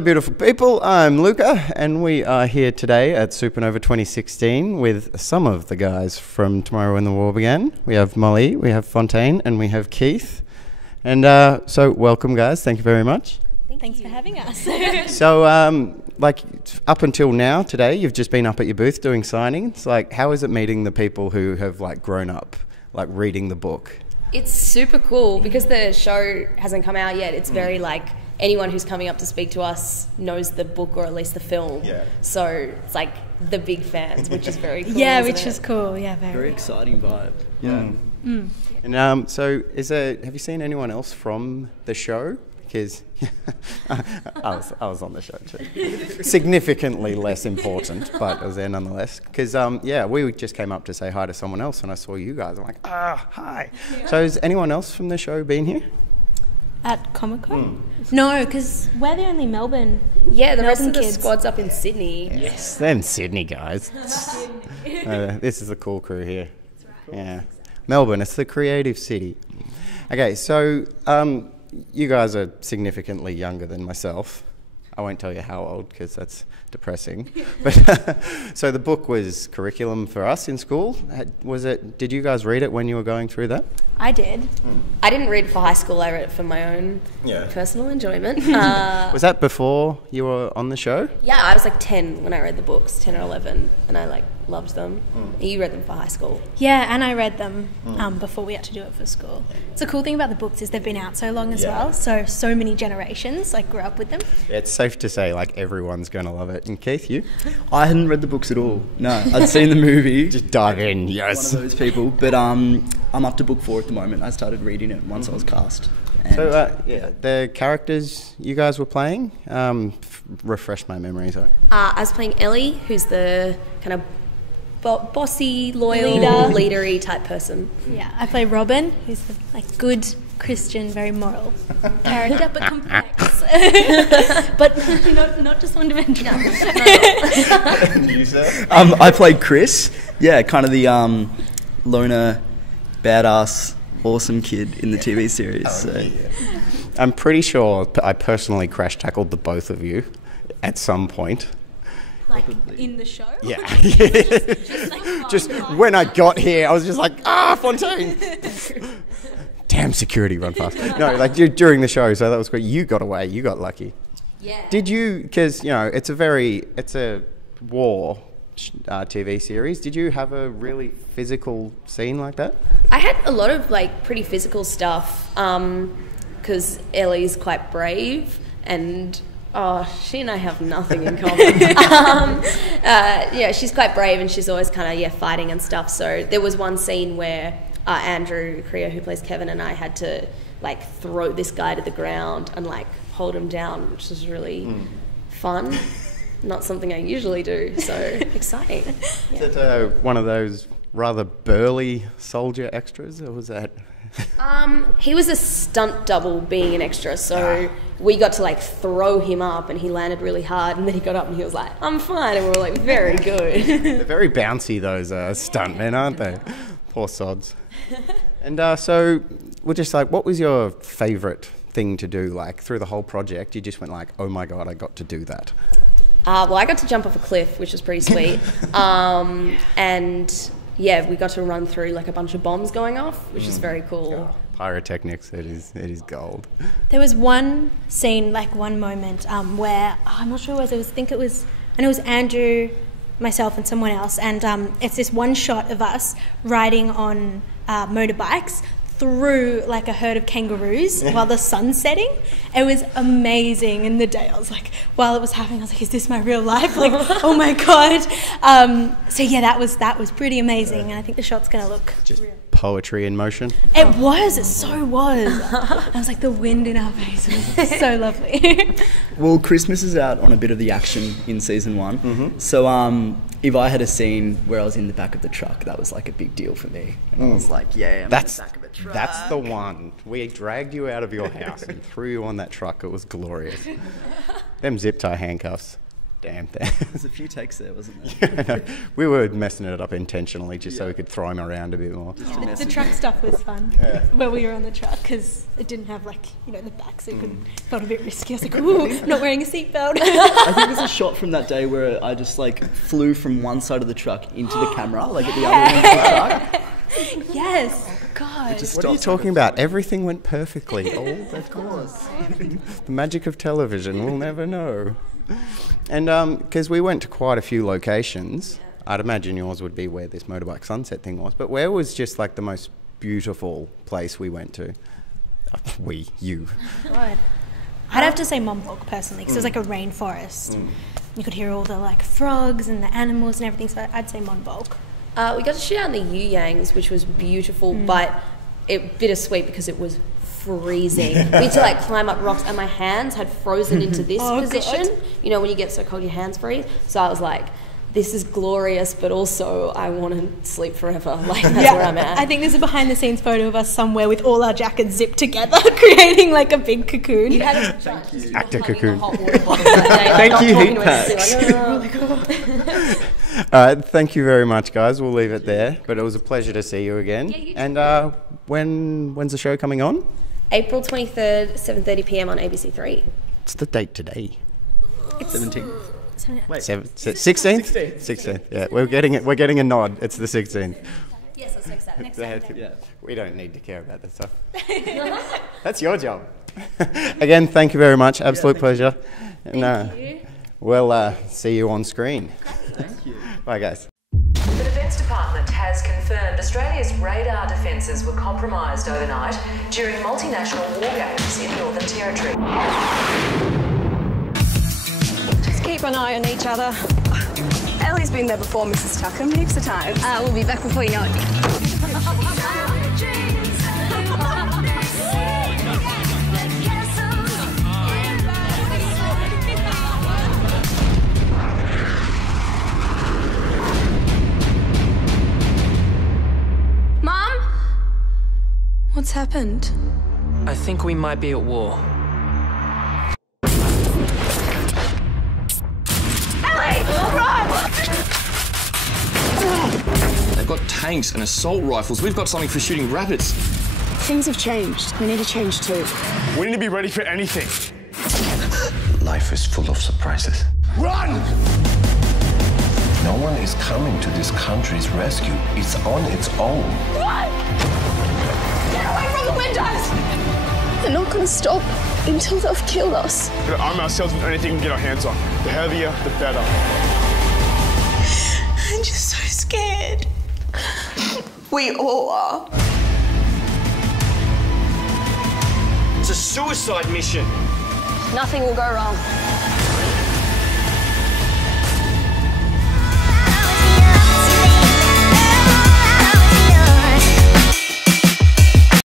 Hello beautiful people, I'm Luka and we are here today at Supanova 2016 with some of the guys from Tomorrow When the War Began. We have Molly, we have Fontaine and we have Keith. And so welcome guys, thank you very much. Thanks for having us. So like up until now today you've just been up at your booth doing signings. Like how is it meeting the people who have like grown up like reading the book? It's super cool because the show hasn't come out yet. It's very like anyone who's coming up to speak to us knows the book or at least the film. Yeah. So it's like the big fans, which is very cool. Yeah, which is cool. Yeah, very exciting vibe. Yeah. And so have you seen anyone else from the show? Because I was on the show too. Significantly less important, but I was there nonetheless. Because yeah, we just came up to say hi to someone else, and I saw you guys. I'm like, hi. Yeah. So has anyone else from the show been here? At Comic-Con? No, because we're the only Melbourne. Yeah, the rest of the kids. Squad's up in Sydney. Yes, them Sydney guys. This is the cool crew here. Yeah, Melbourne. It's the creative city. Okay, so you guys are significantly younger than myself. I won't tell you how old because that's depressing. But so the book was curriculum for us in school. Was it? Did you guys read it when you were going through that? I did. I didn't read it for high school. I read it for my own personal enjoyment. Was that before you were on the show? Yeah, I was like 10 when I read the books, 10 or 11, and I like loved them. You read them for high school. Yeah, and I read them before we had to do it for school. It's the cool thing about the books is they've been out so long as well, so many generations like grew up with them. Yeah, it's safe to say like everyone's going to love it. And Keith, you? I hadn't read the books at all. No, I'd seen the movie. Just dive in, yes. One of those people, but I'm up to book 4 at the moment. I started reading it once I was cast. So the characters you guys were playing, refresh my memory, sorry. I was playing Ellie, who's the kind of bossy, loyal, leadery type person. Yeah, I play Robin, who's the like good Christian, very moral character, but complex. But not just one-dimensional. You, sir? I played Chris. Yeah, kind of the loner, badass, awesome kid in the TV series. I'm pretty sure I personally crash-tackled the both of you at some point. Like in the show? Yeah. just when I got here, I was just like, Fontaine! Damn security, run fast. No, like during the show, so that was great. You got away, you got lucky. Yeah. Did you, because, you know, it's a war TV series. Did you have a really physical scene like that? I had a lot of like pretty physical stuff because Ellie's quite brave and she and I have nothing in common. Yeah, she's quite brave and she's always kind of fighting and stuff. So there was one scene where Andrew Creer, who plays Kevin, and I had to like throw this guy to the ground and like hold him down, which was really fun. Not something I usually do, so exciting. Yeah. Is that one of those rather burly soldier extras, or was that? He was a stunt double being an extra, so we got to like throw him up and he landed really hard and then he got up and he was like, I'm fine, and we were like, very good. They're very bouncy, those stuntmen, aren't they? Poor sods. And so we're just like, what was your favourite thing to do? Like through the whole project, you just went like, oh my God, I got to do that. Well, I got to jump off a cliff, which was pretty sweet. And yeah, we got to run through like a bunch of bombs going off, which is very cool. Pyrotechnics, it is gold. There was one scene, like one moment, where I'm not sure what it was. I think it was Andrew, myself, and someone else, and it's this one shot of us riding on motorbikes through like a herd of kangaroos while the sun's setting. It was amazing in the day. I was like, while it was happening, I was like, is this my real life? Like, oh my God. So yeah, that was pretty amazing, and I think the shot's gonna look just real. Poetry in motion. It so was. I was like the wind in our face. It was so lovely. Well, Christmas is out on a bit of the action in season 1. So if I had a scene where I was in the back of the truck, that was like a big deal for me. And I was like, yeah, I'm in the back of a truck. That's the one. We dragged you out of your house and threw you on that truck. It was glorious. Them zip tie handcuffs. damn thing. There's a few takes there, wasn't there? No, we were messing it up intentionally just so we could throw him around a bit more. The truck stuff was fun when we were on the truck because it didn't have like, you know, the back, so it felt a bit risky. I was like, ooh, not wearing a seatbelt. I think there's a shot from that day where I just like flew from one side of the truck into the camera, like at the other end of the truck. Yes. God. What are you talking about? Everything went perfectly. Oh, of course. The magic of television, we'll never know. And because we went to quite a few locations, I'd imagine yours would be where this motorbike sunset thing was, but where was just like the most beautiful place we went to? You. God. I'd have to say Montauk personally, because it's like a rainforest. You could hear all the like frogs and the animals and everything, so I'd say Montauk. We got to shoot out in the Yuyangs, which was beautiful, but it bittersweet because it was freezing. We had to like climb up rocks, and my hands had frozen into this position. God. You know, when you get so cold, your hands freeze. So I was like, this is glorious, but also I want to sleep forever. Like, that's where I'm at. I think there's a behind-the-scenes photo of us somewhere with all our jackets zipped together, creating like a big cocoon. You had a Actor cocoon. Thank you, heat packs. Thank you very much, guys. We'll leave it there. But it was a pleasure to see you again. Yeah, you too. And when's the show coming on? April 23rd, 7:30 p.m. on ABC3. What's the date today? 17th. Wait. 16th? 16th. Yeah, we're getting a nod. It's the 16th. Yes, let's fix that. Next time. Yeah. We don't need to care about that stuff. That's your job. Again, thank you very much. Absolute pleasure. And, Thank you. We'll see you on screen. Thank you. Bye, guys. The Defence Department has confirmed Australia's radar defences were compromised overnight during multinational war games in Northern Territory. Just keep an eye on each other. Ellie's been there before, Mrs. Tuckham, heaps of times. We'll be back before you know it. Mom? What's happened? I think we might be at war. They've got tanks and assault rifles. We've got something for shooting rabbits. Things have changed. We need to change too. We need to be ready for anything. Life is full of surprises. Run! No one is coming to this country's rescue. It's on its own. Run! Get away from the windows! They're not going to stop until they've killed us. We're gonna arm ourselves with anything we can get our hands on. The heavier, the better. I'm just so scared. We all are. It's a suicide mission. Nothing will go wrong.